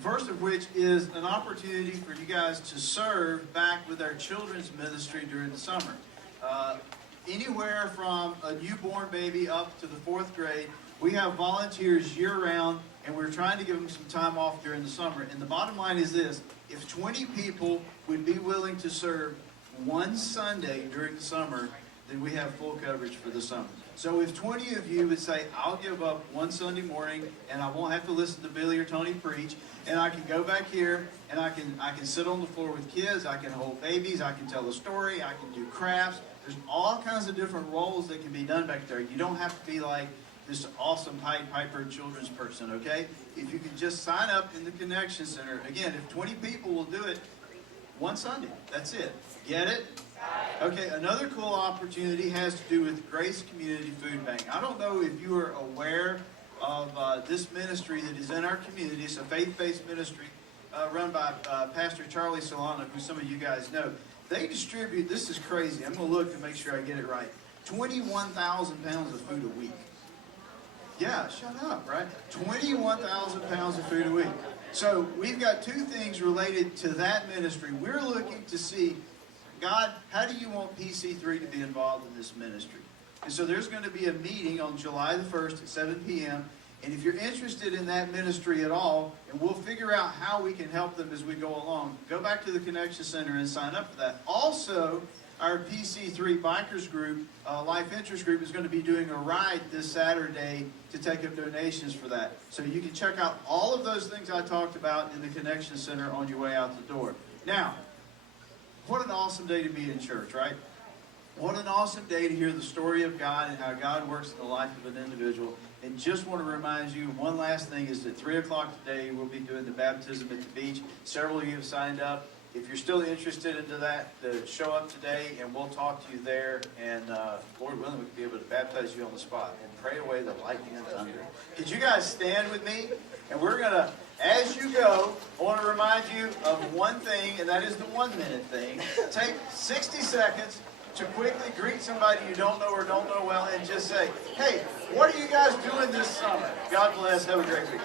First of which is an opportunity for you guys to serve back with our children's ministry during the summer. Anywhere from a newborn baby up to the 4th grade, we have volunteers year-round, and we're trying to give them some time off during the summer. And the bottom line is this: if 20 people would be willing to serve one Sunday during the summer, then we have full coverage for the summer. So if 20 of you would say, I'll give up one Sunday morning, and I won't have to listen to Billy or Tony preach, and I can go back here, and I can sit on the floor with kids, I can hold babies, I can tell a story, I can do crafts. There's all kinds of different roles that can be done back there. You don't have to be like this awesome Pied Piper children's person, okay? If you can just sign up in the Connection Center. Again, if 20 people will do it, one Sunday, that's it. Get it? Okay, another cool opportunity has to do with Grace Community Food Bank. I don't know if you are aware of this ministry that is in our community. It's a faith-based ministry run by Pastor Charlie Solano, who some of you guys know. They distribute, this is crazy, I'm going to look to make sure I get it right, 21,000 pounds of food a week. Yeah, shut up, right? 21,000 pounds of food a week. So we've got two things related to that ministry. We're looking to see, God, how do you want PC3 to be involved in this ministry? And so there's going to be a meeting on July the 1st at 7 p.m. And if you're interested in that ministry at all, and we'll figure out how we can help them as we go along, go back to the Connection Center and sign up for that. Also, our PC3 Bikers Group, Life Interest Group, is going to be doing a ride this Saturday to take up donations for that. So you can check out all of those things I talked about in the Connection Center on your way out the door. Now, what an awesome day to be in church, right? What an awesome day to hear the story of God and how God works in the life of an individual. And just want to remind you, one last thing is at 3 o'clock today, we'll be doing the baptism at the beach. Several of you have signed up. If you're still interested into that, show up today, and we'll talk to you there. And Lord willing, we can be able to baptize you on the spot and pray away the lightning and thunder. Could you guys stand with me? And we're going to, as you go, I want to remind you of one thing, and that is the 1 minute thing. Take 60 seconds to quickly greet somebody you don't know or don't know well and just say, hey, what are you guys doing this summer? God bless. Have a great week.